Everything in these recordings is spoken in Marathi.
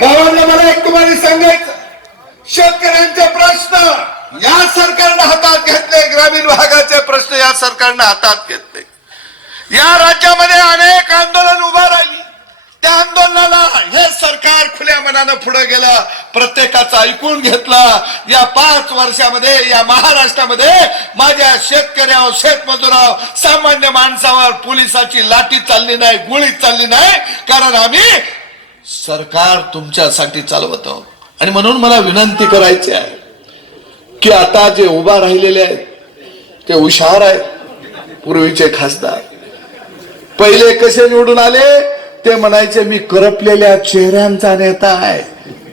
भावांना मला एक तुम्हाला सांगायचं. शेतकऱ्यांचे प्रश्न या सरकारनं हातात घेतले ग्रामीण भागाचे प्रश्न या सरकारनं हातात घेतले. या राज्यामध्ये अनेक आंदोलन उभा राहिली. त्या आंदोलनाला हे सरकार खुल्या मनानं पुढे गेलं प्रत्येकाचं ऐकून घेतलं. या पाच वर्षामध्ये या महाराष्ट्रामध्ये माझ्या शेतकऱ्यावर शेतमजुरावर सामान्य माणसावर पोलिसाची लाठी चालली नाही गोळी चालली नाही. कारण आम्ही सरकार तुमच्यासाठी चालवत आणि म्हणून मला विनंती करायची आहे की आता जे उभा राहिलेले आहेत ते हुशार आहेत पूर्वीचे खासदार. पहिले कसे निवडून आले ते म्हणायचे मी करपलेल्या चेहऱ्यांचा नेता आहे.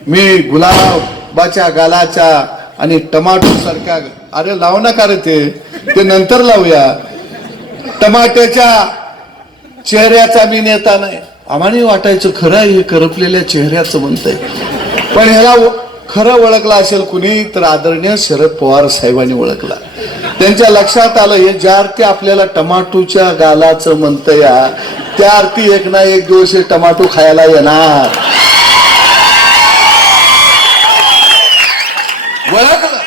मी गुलाबाच्या गालाच्या आणि टमाटो सारख्या अरे लावू नका रे ते. ते नंतर लावूया. टमाट्याच्या चेहऱ्याचा मी नेता नाही. आम्हाला वाटायचं खरं हे करपलेल्या चेहऱ्याचं म्हणतंय. पण ह्याला खरं ओळखला असेल कुणी तर आदरणीय शरद पवार साहेबांनी ओळखला. त्यांच्या लक्षात आलं हे ज्या अर्थी आपल्याला टमाटोच्या गालाचं म्हणतं या त्या अर्थी एक ना एक दिवस हे टमाटो खायला येणार. ओळखलं?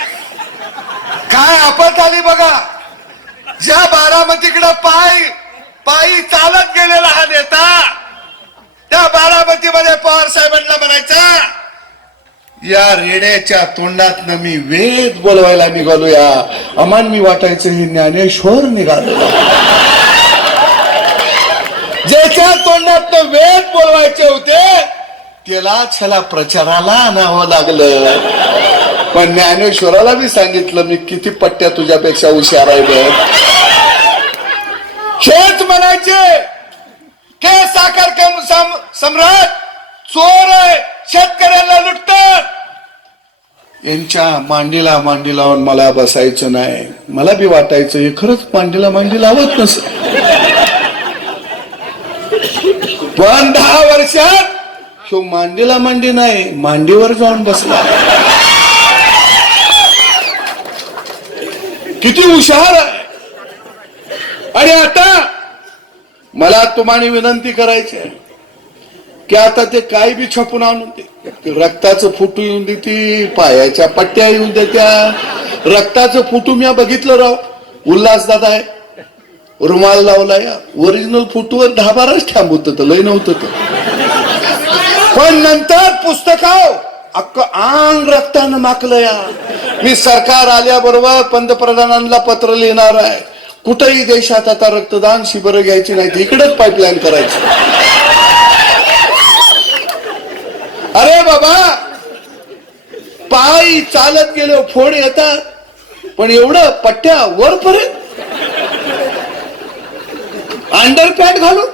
काय आपत आली बघा. ज्या बारामतीकडं पाय पायी चालत गेलेला हा नेता. त्या बारामतीमध्ये पवार साहेबांना म्हणायचा या रेड्याच्या तोंडात मी वेद बोलवायला निघालो या अमान मी वाटायचं हे ज्ञानेश्वर निघालो ज्याच्या तोंडात वेद बोलवायचे होते त्याला छला प्रचाराला आणावं लागलं. पण ज्ञानेश्वराला मी सांगितलं मी किती पट्ट्या तुझ्यापेक्षा हुशार आहे बघ. हेच म्हणायचे. साखर सम्राट चोर आहे शेतकऱ्याला लुटतात. यांच्या मांडीला मांडी लावून मला बसायचं नाही. मला बी वाटायचं हे खरंच मांडीला मांडी लावत नस. पण दहा वर्षात तो मांडीला मांडी नाही मांडीवर जाऊन बसला. किती हुशार आहे. आणि आता मला तुम्हाला विनंती करायची आहे की आता ते काय बी छपून आणून दे. रक्ताचं फुटू येऊन देते पायाच्या पट्ट्या येऊन देत्या रक्ताचं फुटू मी बघितलं राव. उल्हास दादा आहे. रुमाल लावला या ओरिजिनल फुटूवर दहा बाराच ठांब होत लय नव्हतं तर. पण नंतर पुस्तकाव अक्क आंग रक्तानं माकलं या मी सरकार आल्याबरोबर पंतप्रधानांना पत्र लिहिणार आहे. कुठेही देशात आता रक्तदान शिबिरं घ्यायची नाहीत इकडेच पाईपलाईन करायची. अरे बाबा! पायी चालत गेलो फोड येतात पण एवढं पट्ट्या वरपर्यंत. अंडर पॅड घालून.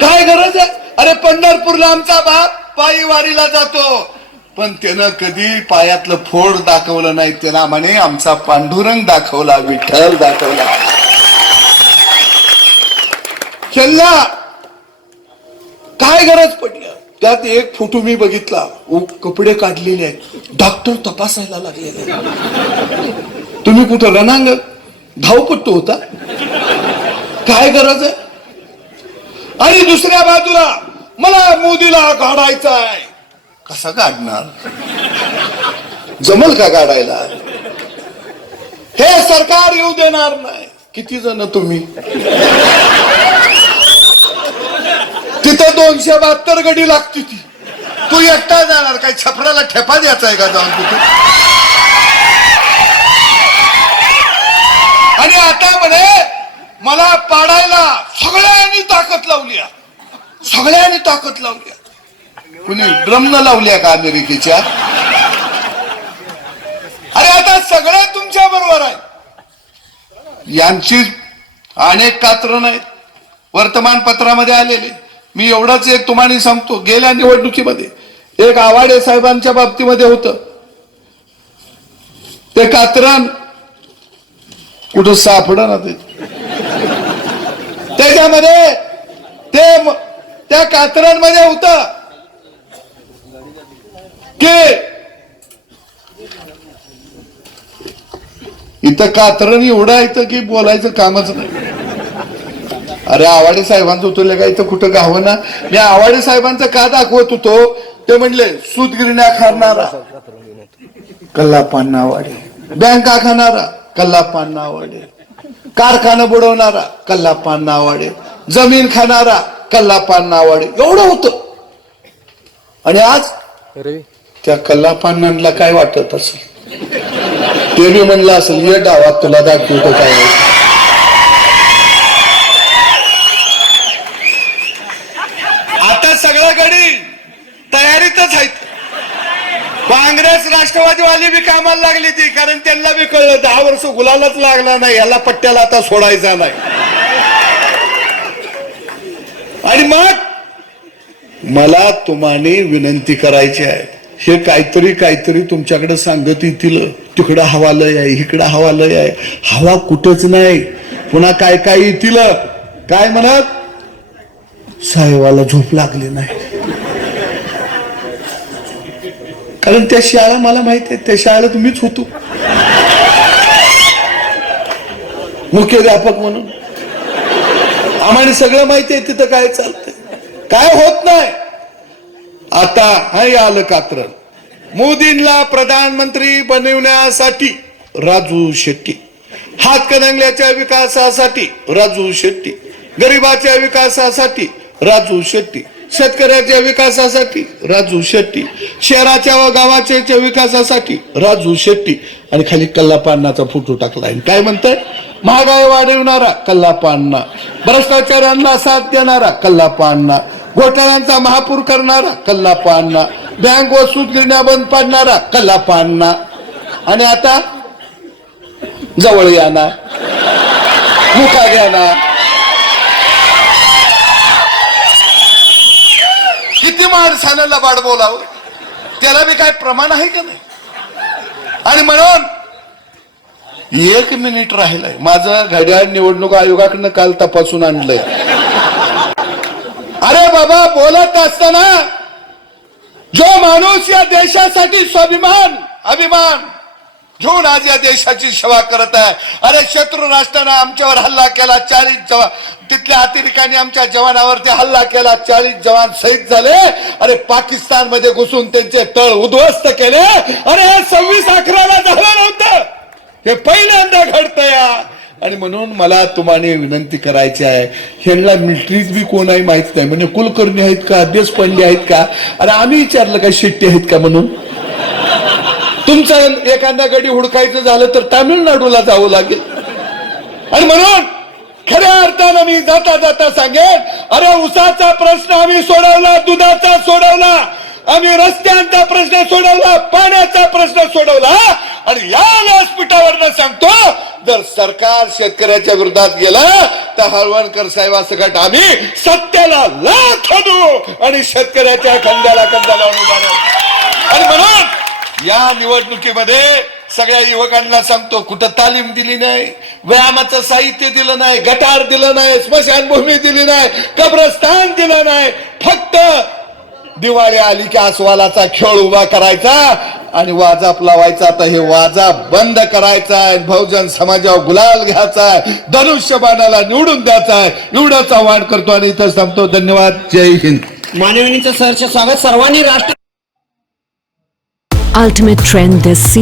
काय गरज आहे? अरे पंढरपूरला आमचा बाप पायी वारीला जातो. पण त्यानं कधी पायातलं फोड दाखवलं नाही. त्याला म्हणे आमचा पांडुरंग दाखवला विठ्ठल दाखवला. त्यांना काय गरज पडलं? त्यात एक फोटो मी बघितला. कपडे काढलेले आहेत. डॉक्टर तपासायला लागलेले तुम्ही कुठं रणांग धावपट्टू होता? काय गरज आहे? आणि दुसऱ्या बाजूला मला मोदीला काढायचा आहे कसा काढणार जमल का काढायला हे सरकार येऊ देणार नाही. किती जण तुम्ही? तिथं दोनशे बहात्तर गडी लागती ती. तू एकटा जाणार काय छपराला ठेपा द्यायचा आहे का जाऊन तिथे? आणि आता म्हणे मला पाडायला सगळ्यांनी ताकद लावली सगळ्यांनी ताकद लावली कुणी ड्रम न लावल्या का अमेरिकेच्या? अरे आता सगळे तुमच्या बरोबर आहे. यांची अनेक कात्र आहेत वर्तमानपत्रामध्ये आलेले. मी एवढंच एक तुम्हाला सांगतो. गेल्या निवडणुकीमध्ये एक आवाडे साहेबांच्या बाबतीमध्ये होत. ते कात्रण कुठं सापडा ना ते. त्याच्यामध्ये ते त्या कात्रांमध्ये होतं. की? इथं कातरण एवढं येतं की बोलायचं कामच नाही. अरे आवाडे साहेबांचं उतरले का इथं कुठं गावं ना? मी आवाडे साहेबांचं का दाखवत होतो? ते म्हणले सूतगिरण्या खाणारा कल्लापान आवाडे. बँका खाणारा कल्लापांना आवाडे. कारखाना बुडवणारा कल्लापांना आवाडे. जमीन खाणारा कल्लापांना आवाडे. एवढं होतं. आणि आज त्या कल्लापानांना काय वाटत असेल? ते मी म्हणलं असेल ये डावात तुला दाखवतो काय आता सगळ्याकडे गडी तयारीतच आहेत. काँग्रेस राष्ट्रवादीवाली बी कामाला लागली ती कारण त्यांना बी कळलं दहा वर्ष गुलालाच लागला नाही याला पट्ट्याला आता सोडायचा नाही. आणि मग मला तुम्हाला विनंती करायची आहे. हे काहीतरी काहीतरी तुमच्याकडे सांगत येतील. तिकडं हवा लय आहे इकडं हवा लय आहे. हवा कुठंच नाही. पुन्हा काय काय येतील? काय म्हणत? साहेबाला झोप लागली नाही. कारण त्या शाळा मला माहीत आहे त्या शाळेत मीच होतो. मुख्याध्यापक म्हणून. आम्हाला सगळं माहिती आहे तिथं काय चालतंय. काय होत नाही. आता हे आलं कात्र मोदींना प्रधानमंत्री बनवण्यासाठी राजू शेट्टी. हातकणंगल्याच्या विकासासाठी राजू शेट्टी. गरिबाच्या विकासासाठी राजू शेट्टी. शेतकऱ्याच्या विकासासाठी राजू शेट्टी. शहराच्या व गावाच्या विकासासाठी राजू शेट्टी. आणि खाली कल्लापांनाचा फोटो टाकला आहे काय म्हणताय? महागाई वाढवणारा कल्लापांना भ्रष्टाचारांना साथ देणारा कल्लापांना घोटाळ्यांचा महापूर करणारा कल्लापान्ना बँक व सूत गिरण्या बंद पाडणारा कल्लापान्ना आणि आता जवळ याना मुका घ्याना किती माणसानं लबाड बोलावं? त्याला बी काय प्रमाण आहे का नाही? आणि म्हणून एक मिनिट राहिलंय. माझं घड्याळ निवडणूक आयोगाकडनं काल तपासून आणलंय. अरे बाबा बोलत असताना जो माणूस या देशासाठी स्वाभिमान अभिमान घेऊन आज या देशाची सेवा करत आहे. अरे शत्रू राष्ट्रानं आमच्यावर हल्ला केला चाळीस जवान तिथल्या अतिरेकांनी आमच्या जवानावरती हल्ला केला चाळीस जवान शहीद झाले. अरे पाकिस्तानमध्ये घुसून त्यांचे तळ उद्ध्वस्त केले. अरे हे सव्वीस अकराला झालं नव्हतं. हे पहिल्यांदा घडतं या आणि म्हणून मला तुम्हाला विनंती करायची आहे ह्यांना मिलिटरीज बी कोण आहे माहीत नाही. म्हणजे कुलकर्णी आहेत का देशपांडे आहेत का? अरे आम्ही विचारलं का शेट्टी आहेत का म्हणून? तुमचं एखादा गडी हुडकायचं झालं तर तामिळनाडूला जावं लागेल. आणि म्हणून खऱ्या अर्थानं मी जाता जाता सांगेन अरे उसाचा प्रश्न आम्ही सोडवला दुधाचा सोडवला आम्ही रस्त्यांचा प्रश्न सोडवला पाण्याचा प्रश्न सोडवला आणि या व्यासपीठावर सांगतो जर सरकार शेतकऱ्याच्या विरोधात गेलं तर हळवणकर साहेबासकट आम्ही सत्याला लाथ आणू आणि शेतकऱ्याच्या खंद्याला खंदा लावून उभा आणि म्हणून या निवडणुकीमध्ये सगळ्या युवकांना सांगतो कुठं तालीम दिली नाही व्यायामाचं साहित्य दिलं नाही गटार दिलं नाही स्मशानभूमी दिली नाही कब्रस्तान दिलं नाही फक्त दिवाळी आली की अस्वालाचा खेळ उभा करायचा आणि वाजाप लावायचा आता हे वाजा बंद करायचा आहे. बहुजन समाजावर गुलाल घ्यायचा आहे. धनुष्यबाणाला निवडून द्यायचा आहे. एवढंच आवाहन करतो आणि इथं सांगतो धन्यवाद. जय हिंद. मानवणीचं सहर्ष स्वागत. सर्वांनी राष्ट्र Ultimate trend this season.